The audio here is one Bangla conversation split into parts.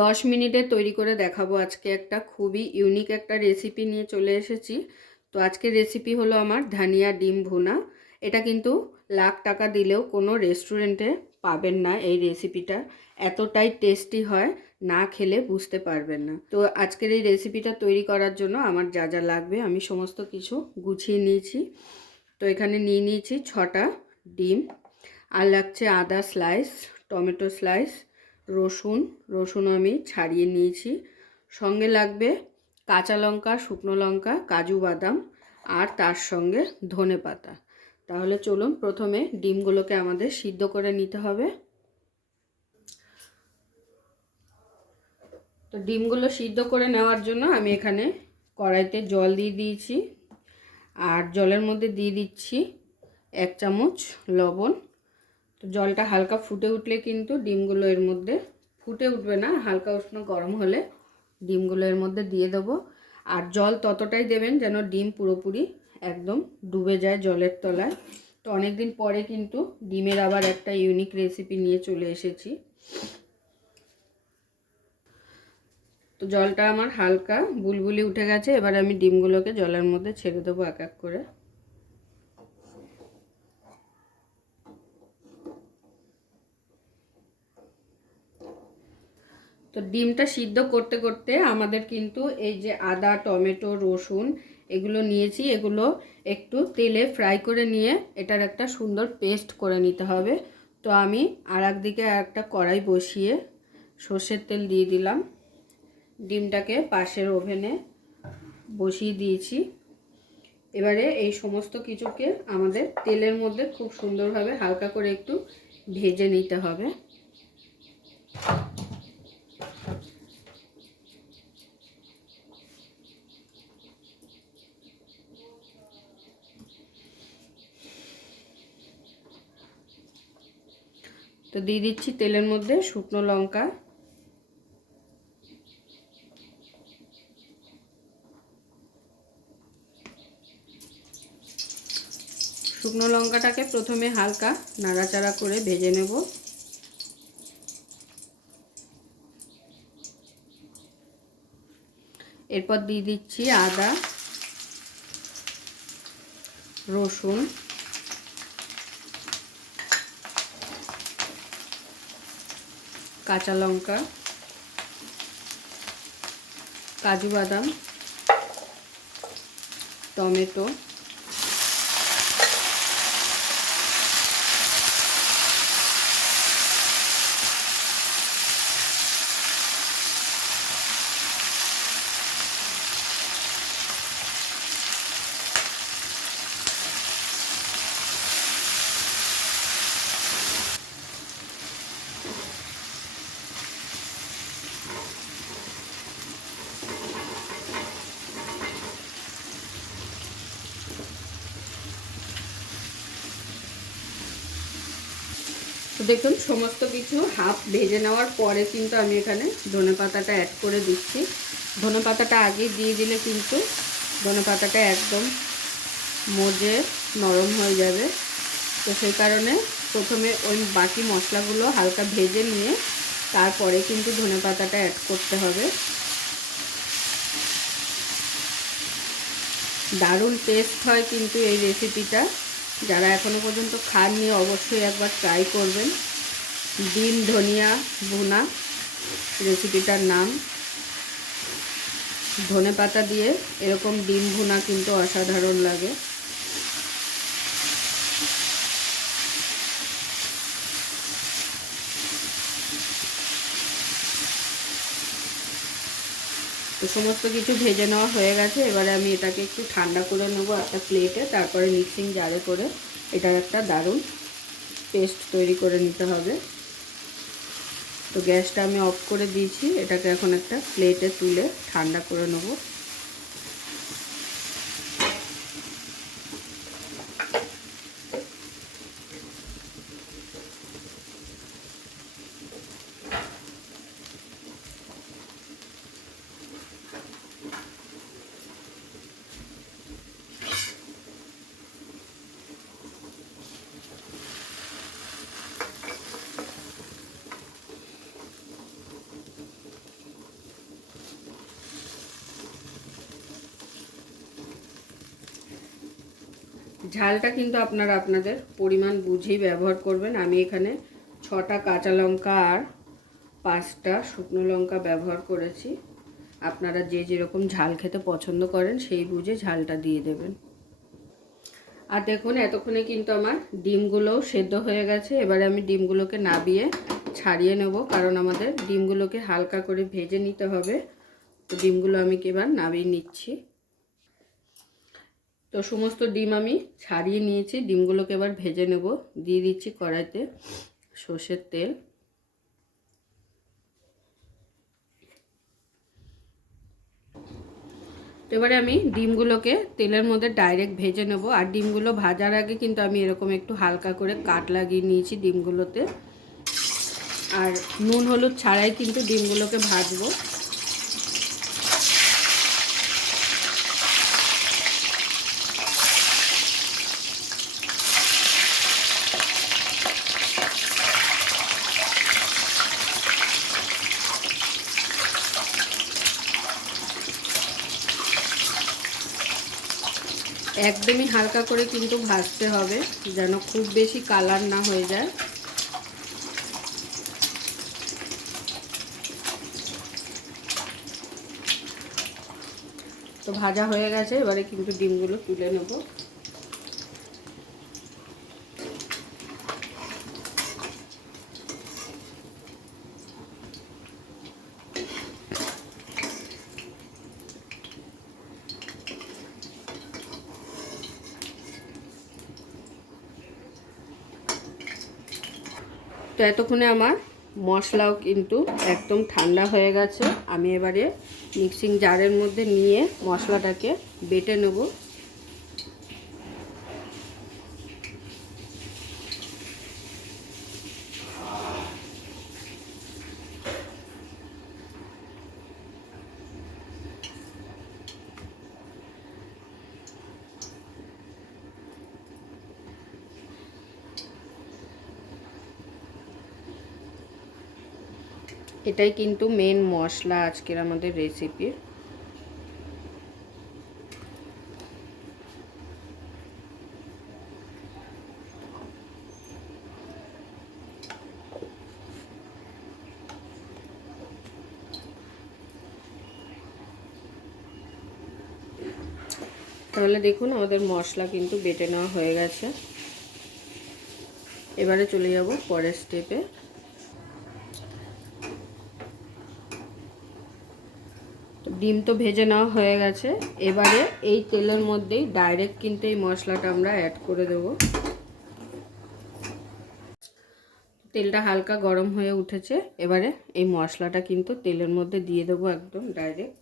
10 মিনিটে তৈরি করে দেখাবো। আজকে একটা খুবই ইউনিক একটা রেসিপি নিয়ে চলে এসেছি। তো আজকের রেসিপি হলো আমার ধানিয়া ডিম ভুনা। এটা কিন্তু লাখ টাকা দিলেও কোনো রেস্টুরেন্টে পাবেন না। এই রেসিপিটা এতটাই টেস্টি হয়, না খেলে বুঝতে পারবেন না। তো আজকের এই রেসিপিটা তৈরি করার জন্য আমার যা যা লাগবে আমি সমস্ত কিছু গুছিয়ে নিয়েছি। তো এখানে নিয়ে নিয়েছি 6টা ডিম, আর লাগছে আদা স্লাইস, টমেটো স্লাইস, রসুন আমি ছাড়িয়ে নিয়েছি। সঙ্গে লাগবে কাঁচা লঙ্কা, শুকনো লঙ্কা, কাজু বাদাম, আর তার সঙ্গে ধনেপাতা। তাহলে চলুন প্রথমে ডিমগুলোকে আমাদের সিদ্ধ করে নিতে হবে। তো ডিমগুলো সিদ্ধ করে নেওয়ার জন্য আমি এখানে কড়াইতে জল দিয়ে দিয়েছি, আর জলের মধ্যে দিয়ে দিচ্ছি 1 চামচ লবণ। তো জলটা হালকা ফুটে উঠলে কিন্তু ডিমগুলো এর মধ্যে, ফুটে উঠবে না, হালকা উষ্ণ গরম হলে ডিমগুলো এর মধ্যে দিয়ে দেবো। আর জল ততটাই দেবেন যেন ডিম পুরোপুরি একদম ডুবে যায় জলের তলায়। তো অনেক দিন পরে কিন্তু ডিমের আবার একটা ইউনিক রেসিপি নিয়ে চলে এসেছি। তো জলটা আমার হালকা বুলবুলি উঠে গেছে, এবার আমি ডিমগুলোকে জলের মধ্যে ছেড়ে দেবো এক এক করে। তো ডিমটা সিদ্ধ করতে করতে আমাদের কিন্তু এই যে আদা, টমেটো, রসুন এগুলো নিয়েছি, এগুলো একটু তেলে ফ্রাই করে নিয়ে এটার একটা সুন্দর পেস্ট করে নিতে হবে। তো আমি আর একদিকে একটা কড়াই বসিয়ে সর্ষের তেল দিয়ে দিলাম, ডিমটাকে পাশের ওভেনে বসিয়ে দিয়েছি। এবারে এই সমস্ত কিছুকে আমাদের তেলের মধ্যে খুব সুন্দরভাবে হালকা করে একটু ভেজে নিতে হবে। তো দিয়ে দিচ্ছি তেলের মধ্যে শুকনো লঙ্কা, শুকনো লঙ্কাটাকে প্রথমে হালকা নাড়াচাড়া করে ভেজে নেব। এরপর দিয়ে দিচ্ছি আদা, রসুন, কাঁচা লঙ্কা, কাজু বাদাম, টমেটো, তো দেখুন সমস্ত কিছু হাফ ভেজে নেওয়ার পরে কিন্তু আমি এখানে ধনেপাতাটা অ্যাড করে দিচ্ছি। ধনেপাতাটা আগে দিয়ে দিলে কিন্তু ধনেপাতাটা একদম মজে নরম হয়ে যাবে। তো সেই কারণে প্রথমে ওই বাকি মশলাগুলো হালকা ভেজে নিয়ে তারপরে কিন্তু ধনেপাতাটা অ্যাড করতে হবে। দারুণ টেস্ট হয় কিন্তু এই রেসিপিটা, যারা এখনো পর্যন্ত খাননি অবশ্যই একবার ট্রাই করবেন। ডিম ধনিয়া ভুনা রেসিপিটার নাম। ধনেপাতা দিয়ে এরকম ডিম ভুনা কিন্তু অসাধারণ লাগে। তো সমস্ত কিছু ভেজে নেওয়া হয়ে গেছে, এবারে আমি এটাকে একটু ঠান্ডা করে নেব একটা প্লেটে, তারপরে মিক্সিং জারে করে এটার একটা দারুণ পেস্ট তৈরি করে নিতে হবে। তো গ্যাসটা আমি অফ করে দিয়েছি, এটাকে এখন একটা প্লেটে তুলে ঠান্ডা করে নেব। ঝালটা কিন্তু আপনারা আপনাদের পরিমাণ বুঝেই ব্যবহার করবেন। আমি এখানে 6টা কাঁচা লঙ্কা আর 5টা শুকনো লঙ্কা ব্যবহার করেছি। আপনারা যে যেরকম ঝাল খেতে পছন্দ করেন সেই বুঝে ঝালটা দিয়ে দেবেন। আর দেখুন এতক্ষণে কিন্তু আমার ডিমগুলোও সেদ্ধ হয়ে গেছে। এবারে আমি ডিমগুলোকে নাবিয়ে ছাড়িয়ে নেব, কারণ আমাদের ডিমগুলোকে হালকা করে ভেজে নিতে হবে। তো ডিমগুলো আমি এবার নাবিয়ে নিচ্ছি। তো সমস্ত ডিম আমি ছাড়িয়ে নিয়েছি। ডিমগুলোকে এবার ভেজে নেব। দিয়ে দিচ্ছি কড়াইতে সর্ষের তেল। এবারে আমি ডিমগুলোকে তেলের মধ্যে ডাইরেক্ট ভেজে নেব। আর ডিমগুলো ভাজার আগে কিন্তু আমি এরকম একটু হালকা করে কাট লাগিয়ে নিয়েছি ডিমগুলোতে। আর নুন হলুদ ছাড়াই কিন্তু ডিমগুলোকে ভাজবো। একদমই হালকা করে কিন্তু ভাজতে হবে, যেন খুব বেশি কালার না হয়ে যায়। তো ভাজা হয়ে গেছে, এবারে কিন্তু ডিমগুলো তুলে নেব। তো এতক্ষণে আমার মশলাও কিন্তু একদম ঠান্ডা হয়ে গেছে। আমি এবারে মিক্সিং জারের মধ্যে নিয়ে মশলাটাকে বেটে নেব। এটাই কিন্তু মেন মশলা আজকের আমাদের রেসিপির। তাহলে দেখুন আমাদের মশলা কিন্তু বেটে নেওয়া হয়ে গেছে। এবারে চলে যাব পরের স্টেপে। ডিম তো ভেজে নেওয়া হয়ে গেছে। এবারে এই তেলের মধ্যেই ডাইরেক্ট কিন্তু এই মশলাটা আমরা অ্যাড করে দেব। তেলটা হালকা গরম হয়ে উঠেছে। এবারে এই মশলাটা কিন্তু তেলের মধ্যে দিয়ে দেবো একদম ডাইরেক্ট।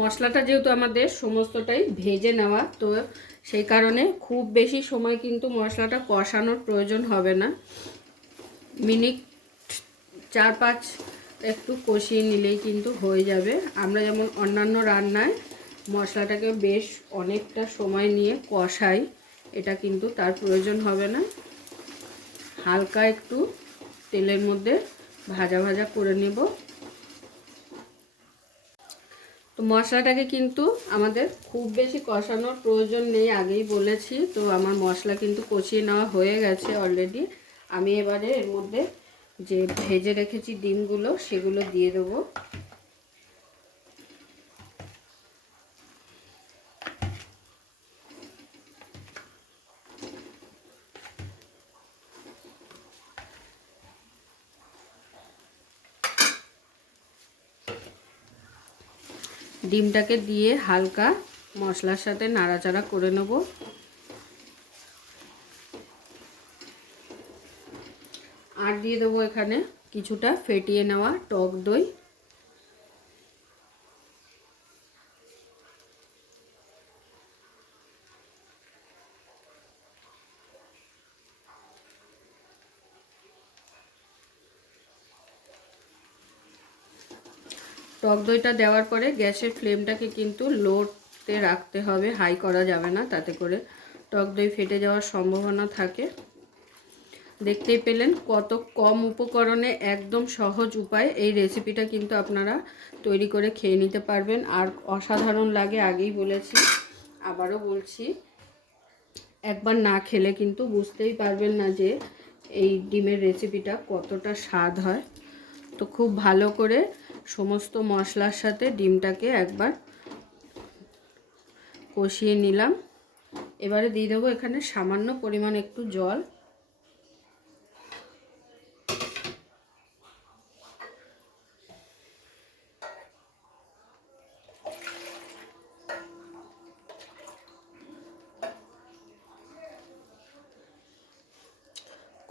মশলাটা যেহেতু আমাদের সমস্তটাই ভেজে নেওয়া, তো সেই কারণে খুব বেশি সময় কিন্তু মশলাটা কষানোর প্রয়োজন হবে না। মিনিট 4-5 একটু কষিয়ে নিলেই কিন্তু হয়ে যাবে। আমরা যেমন অন্যান্য রান্নায় মশলাটাকে বেশ অনেকটা সময় নিয়ে কষাই, এটা কিন্তু তার প্রয়োজন হবে না। হালকা একটু তেলের মধ্যে ভাজা ভাজা করে নেব। তো মশলাটাকে কিন্তু আমাদের খুব বেশি কষানোর প্রয়োজন নেই, আগেই বলেছি। তো আমার মশলা কিন্তু কষিয়ে নেওয়া হয়ে গেছে অলরেডি। আমি এবারে এর মধ্যে যে ভেজে রেখেছি ডিমগুলো সেগুলো দিয়ে দেবো। ডিমটাকে দিয়ে হালকা মশলার সাথে নাড়াচাড়া করে নেব। আর দিয়ে দেবো এখানে কিছুটা ফেটিয়ে নেওয়া টক দই। টক দইটা দেওয়ার পরে গ্যাসের ফ্লেমটাকে কিন্তু লোতে রাখতে হবে, হাই করা যাবে না, তাতে করে টক দই ফেটে যাওয়ার সম্ভাবনা থাকে। দেখতেই পেলেন কত কম উপকরণে একদম সহজ উপায় এই রেসিপিটা কিন্তু আপনারা তৈরি করে খেয়ে নিতে পারবেন। আর অসাধারণ লাগে, আগেই বলেছি, আবারও বলছি, একবার না খেলে কিন্তু বুঝতেই পারবেন না যে এই ডিমের রেসিপিটা কতটা স্বাদ হয়। তো খুব ভালো করে সমস্ত মশলার সাথে ডিমটাকে একবার কষিয়ে নিলাম। এবারে দিয়ে দেবো এখানে সামান্য পরিমাণ একটু জল।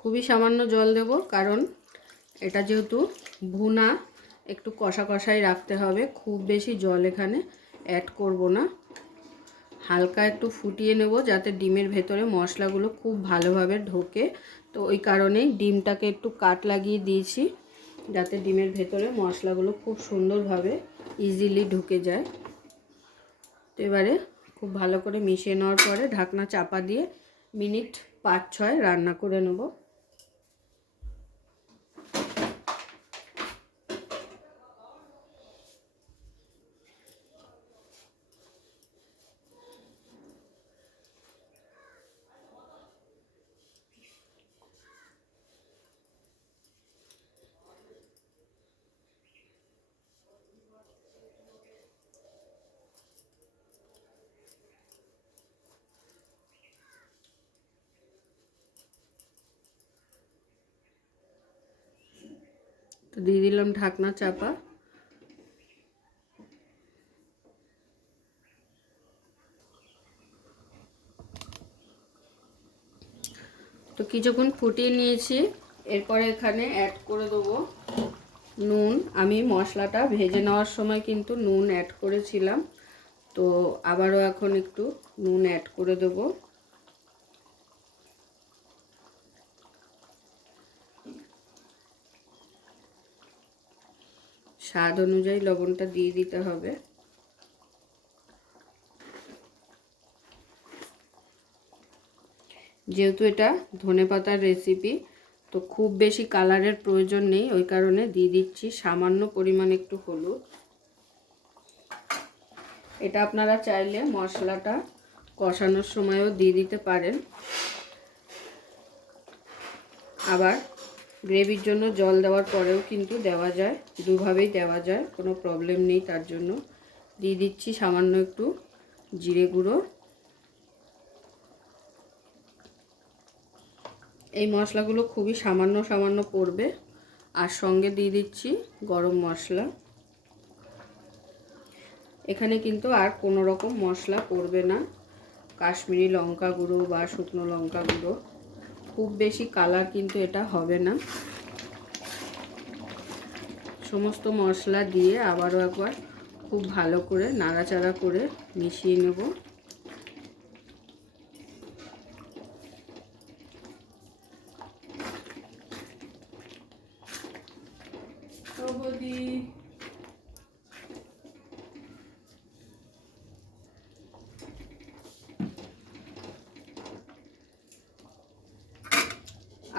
খুবই সামান্য জল দেব, কারণ এটা যেহেতু ভুনা, একটু কষা কষাই রাখতে হবে, খুব বেশি জল এখানে অ্যাড করব না। হালকা একটু ফুটিয়ে নেব যাতে ডিমের ভেতরে মশলাগুলো খুব ভালোভাবে ঢোকে। তো ওই কারণেই ডিমটাকে একটু কাট লাগিয়ে দিয়েছি, যাতে ডিমের ভেতরে মশলাগুলো খুব সুন্দরভাবে ইজিলি ঢুকে যায়। তো এবারে খুব ভালো করে মিশিয়ে নেওয়ার পরে ঢাকনা চাপা দিয়ে মিনিট 5-6 রান্না করে নেব। তো দিয়ে দিলাম ঢাকনা চাপা। তো কিছুক্ষণ ফুটিয়ে নিয়েছি, এরপরে এখানে অ্যাড করে দেবো নুন। আমি মশলাটা ভেজে নেওয়ার সময় কিন্তু নুন অ্যাড করেছিলাম, তো আবারও এখন একটু নুন অ্যাড করে দেবো। স্বাদ অনুযায়ী লবণটা দিয়ে দিতে হবে। যেহেতু এটা ধনেপাতার রেসিপি, তো খুব বেশি কালারের প্রয়োজন নেই, ওই কারণে দিয়ে দিচ্ছি সামান্য পরিমাণ একটু হলুদ। এটা আপনারা চাইলে মশলাটা কষানোর সময়ও দিয়ে দিতে পারেন, আবার গ্রেভির জন্য জল দেওয়ার পরেও কিন্তু দেওয়া যায়, দুভাবেই দেওয়া যায়, কোনো প্রবলেম নেই। তার জন্য দিয়ে দিচ্ছি সামান্য একটু জিরে গুঁড়ো। এই মশলাগুলো খুবই সামান্য সামান্য পড়বে, আর সঙ্গে দিয়ে দিচ্ছি গরম মশলা। এখানে কিন্তু আর কোনো রকম মশলা পড়বে না, কাশ্মীরি লঙ্কা গুঁড়ো বা শুকনো লঙ্কা গুঁড়ো, খুব বেশি কালার কিন্তু এটা হবে না। সমস্ত মশলা দিয়ে আবারও একবার খুব ভালো করে নাড়াচাড়া করে মিশিয়ে নেব।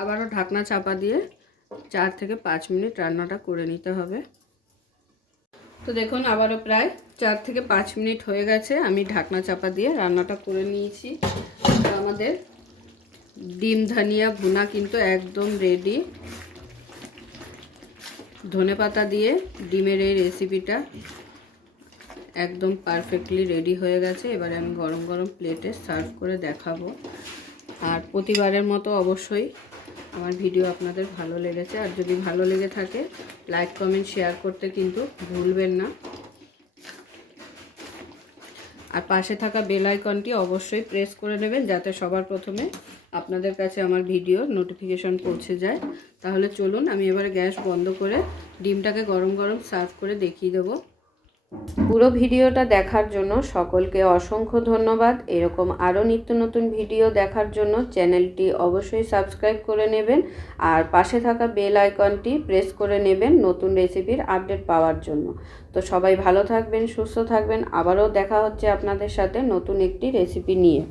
আবারও ঢাকনা চাপা দিয়ে 4 থেকে 5 মিনিট রান্নাটা করে নিতে হবে। তো দেখুন আবারও প্রায় 4 থেকে 5 মিনিট হয়ে গেছে, আমি ঢাকনা চাপা দিয়ে রান্নাটা করে নিয়েছি। তো আমাদের ডিম ধনিয়া ভুনা কিন্তু একদম রেডি। ধনেপাতা দিয়ে ডিমের এই রেসিপিটা একদম পারফেক্টলি রেডি হয়ে গেছে। এবারে আমি গরম গরম প্লেটে সার্ভ করে দেখাবো। আর প্রতিবারের মতো অবশ্যই আমার ভিডিও আপনাদের ভালো লেগেছে, আর যদি ভালো লেগে থাকে লাইক কমেন্ট শেয়ার করতে কিন্তু ভুলবেন না। আর পাশে থাকা বেল আইকনটি অবশ্যই প্রেস করে নেবেন যাতে সবার প্রথমে আপনাদের কাছে আমার ভিডিও নোটিফিকেশন পৌঁছে যায়। তাহলে চলুন আমি এবারে গ্যাস বন্ধ করে ডিমটাকে গরম গরম সার্ভ করে দেখিয়ে দেবো। পুরো ভিডিওটা দেখার জন্য সকলকে অসংখ্য ধন্যবাদ। এরকম আরও নিত্য নতুন ভিডিও দেখার জন্য চ্যানেলটি অবশ্যই সাবস্ক্রাইব করে নেবেন আর পাশে থাকা বেল আইকনটি প্রেস করে নেবেন নতুন রেসিপির আপডেট পাওয়ার জন্য। তো সবাই ভালো থাকবেন, সুস্থ থাকবেন। আবারও দেখা হচ্ছে আপনাদের সাথে নতুন একটি রেসিপি নিয়ে।